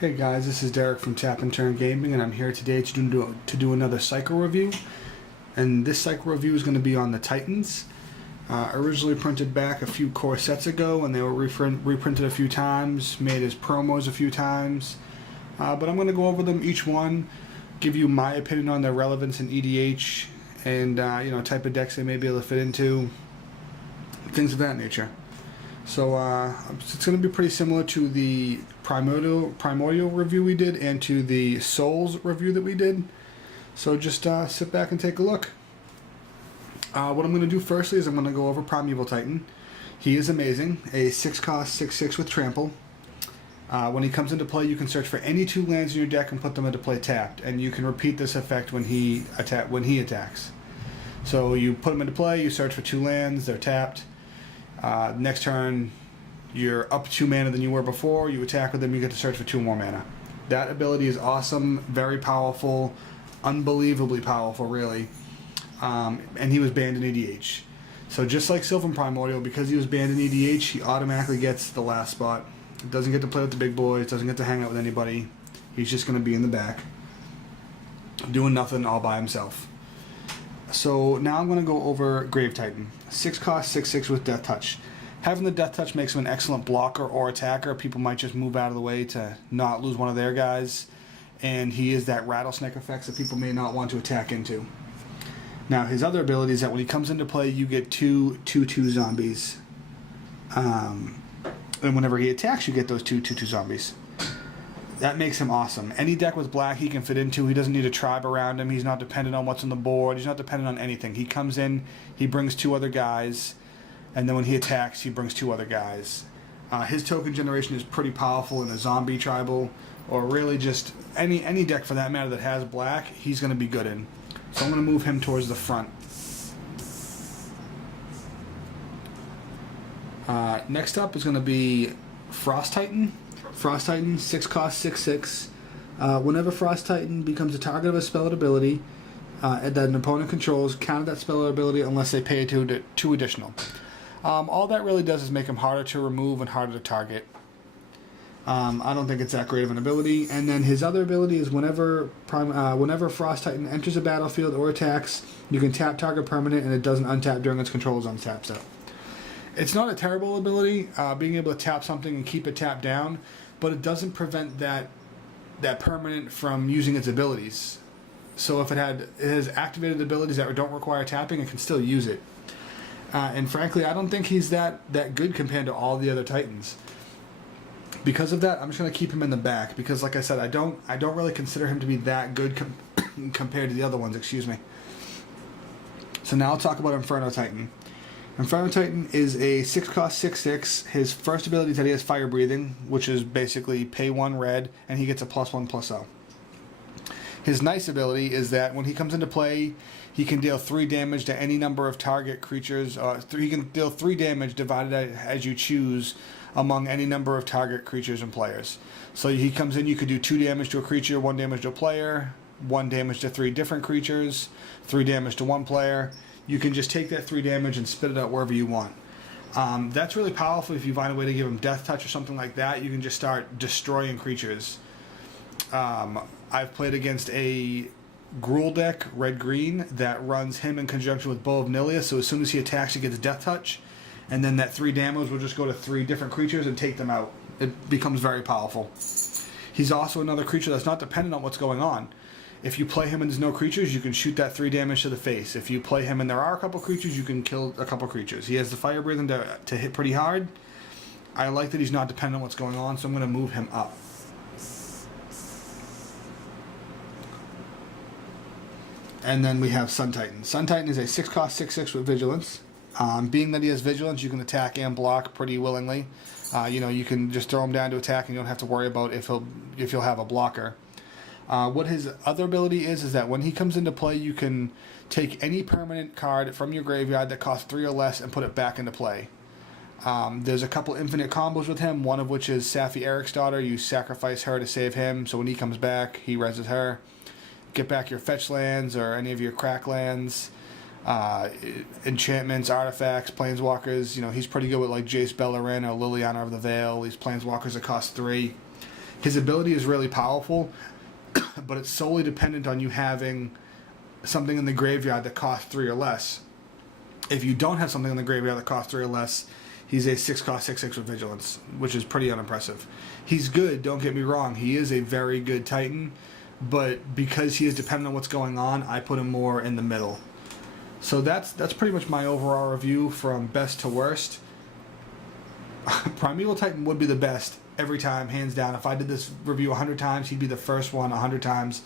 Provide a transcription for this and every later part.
Hey guys, this is Derek from Tap and Turn Gaming, and I'm here today to do another cycle review. And this cycle review is going to be on the Titans. Originally printed back a few core sets ago, and they were reprinted a few times, made as promos a few times. But I'm going to go over them each one, give you my opinion on their relevance in EDH, and type of decks they may be able to fit into, things of that nature. So it's going to be pretty similar to the Primordial review we did and to the Souls review that we did. So just sit back and take a look. What I'm going to do firstly is I'm going to go over Primeval Titan. He is amazing. A 6-cost 6/6 with trample. When he comes into play, you can search for any 2 lands in your deck and put them into play tapped, and you can repeat this effect when he attacks. So you put him into play, you search for 2 lands, they're tapped. Next turn, you're up 2 mana than you were before. You attack with them, you get to search for 2 more mana. That ability is awesome, very powerful, unbelievably powerful, really. And he was banned in EDH. So just like Sylvan Primordial, because he was banned in EDH, he automatically gets the last spot. Doesn't get to play with the big boys, doesn't get to hang out with anybody. He's just going to be in the back, doing nothing all by himself. So now I'm going to go over Grave Titan. 6-cost 6/6 with Death Touch. Having the Death Touch makes him an excellent blocker or attacker. People might just move out of the way to not lose one of their guys. And he is that rattlesnake effect that people may not want to attack into. Now his other ability is that when he comes into play, you get 2/2/2 zombies. And whenever he attacks, you get those 2/2/2 zombies. That makes him awesome. Any deck with black he can fit into. He doesn't need a tribe around him. He's not dependent on what's on the board. He's not dependent on anything. He comes in, he brings 2 other guys, and then when he attacks, he brings 2 other guys. His token generation is pretty powerful in a zombie tribal, or really just any deck for that matter that has black, he's going to be good in. So I'm going to move him towards the front. Next up is going to be Frost Titan. Frost Titan, 6-cost 6/6. Whenever Frost Titan becomes a target of a spell or ability that an opponent controls, counter that spell or ability unless they pay 2 additional. All that really does is make him harder to remove and harder to target. I don't think it's that great of an ability. And then his other ability is whenever Frost Titan enters a battlefield or attacks, you can tap target permanent and it doesn't untap during its control zone tap step. It's not a terrible ability, being able to tap something and keep it tapped down, but it doesn't prevent that permanent from using its abilities. So if it has activated abilities that don't require tapping, it can still use it. And frankly, I don't think he's that good compared to all the other Titans. Because of that, I'm just going to keep him in the back because, like I said, I don't really consider him to be that good compared to the other ones. Excuse me. So now I'll talk about Inferno Titan. Inferno Titan is a 6-cost 6/6. His first ability is that he has Fire Breathing, which is basically pay 1 red, and he gets a +1/+0. His nice ability is that when he comes into play, he can deal 3 damage to any number of target creatures. He can deal 3 damage divided as you choose among any number of target creatures and players. So he comes in, you could do 2 damage to a creature, 1 damage to a player, 1 damage to 3 different creatures, 3 damage to 1 player. You can just take that 3 damage and spit it out wherever you want. That's really powerful if you find a way to give him Death Touch or something like that. You can just start destroying creatures. I've played against a Gruul deck, red-green, that runs him in conjunction with Bow of Nillia, so as soon as he attacks, he gets Death Touch, and then that 3 damage will just go to 3 different creatures and take them out. It becomes very powerful. He's also another creature that's not dependent on what's going on. If you play him and there's no creatures, you can shoot that 3 damage to the face. If you play him and there are a couple creatures, you can kill a couple creatures. He has the Fire Breathing to hit pretty hard. I like that he's not dependent on what's going on, so I'm going to move him up. And then we have Sun Titan. Sun Titan is a 6-cost 6/6 with Vigilance. Being that he has Vigilance, you can attack and block pretty willingly. You can just throw him down to attack and you don't have to worry about if you'll have a blocker. What his other ability is that when he comes into play, you can take any permanent card from your graveyard that costs 3 or less and put it back into play. There's a couple infinite combos with him, one of which is Safi Eriksdottir. You sacrifice her to save him, so when he comes back, he reses her. Get back your fetch lands or any of your crack lands. Enchantments, artifacts, planeswalkers. He's pretty good with like Jace Beleren or Liliana of the Veil. These planeswalkers that cost 3. His ability is really powerful, but it's solely dependent on you having something in the graveyard that costs 3 or less. If you don't have something in the graveyard that costs 3 or less, he's a 6-cost 6/6 with Vigilance, which is pretty unimpressive. He's good, don't get me wrong. He is a very good Titan, but because he is dependent on what's going on, I put him more in the middle. So that's pretty much my overall review from best to worst. Primeval Titan would be the best every time, hands down. If I did this review 100 times, he'd be the first one 100 times,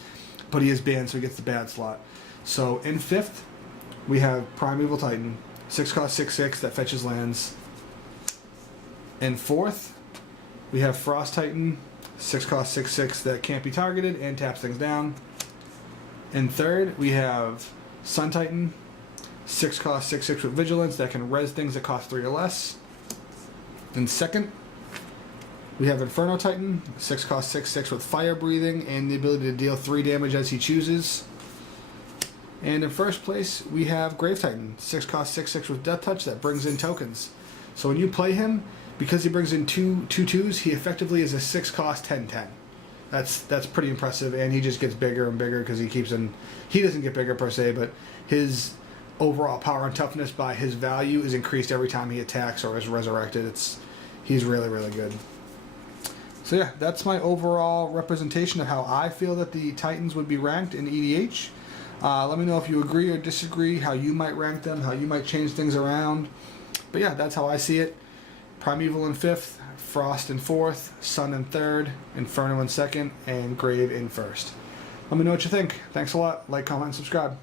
but he is banned, so he gets the bad slot. So in 5th, we have Primeval Titan, 6-cost 6/6 that fetches lands. In 4th, we have Frost Titan, 6-cost 6/6 that can't be targeted and taps things down. In 3rd, we have Sun Titan, 6-cost 6/6 with Vigilance that can res things that cost 3 or less. In 2nd, we have Inferno Titan, 6-cost 6/6 with Fire Breathing and the ability to deal 3 damage as he chooses. And in 1st place, we have Grave Titan, 6-cost 6/6 with Death Touch that brings in tokens. So when you play him, because he brings in two 2/2s, he effectively is a 6-cost 10/10. That's pretty impressive, and he just gets bigger and bigger because he keeps in. He doesn't get bigger per se, but his overall power and toughness by his value is increased every time he attacks or is resurrected. He's really, really good. So yeah, that's my overall representation of how I feel that the Titans would be ranked in EDH. Let me know if you agree or disagree, how you might rank them, how you might change things around. But yeah, that's how I see it. Primeval in 5th, Frost in 4th, Sun in 3rd, Inferno in 2nd, and Grave in 1st. Let me know what you think. Thanks a lot. Like, comment, and subscribe.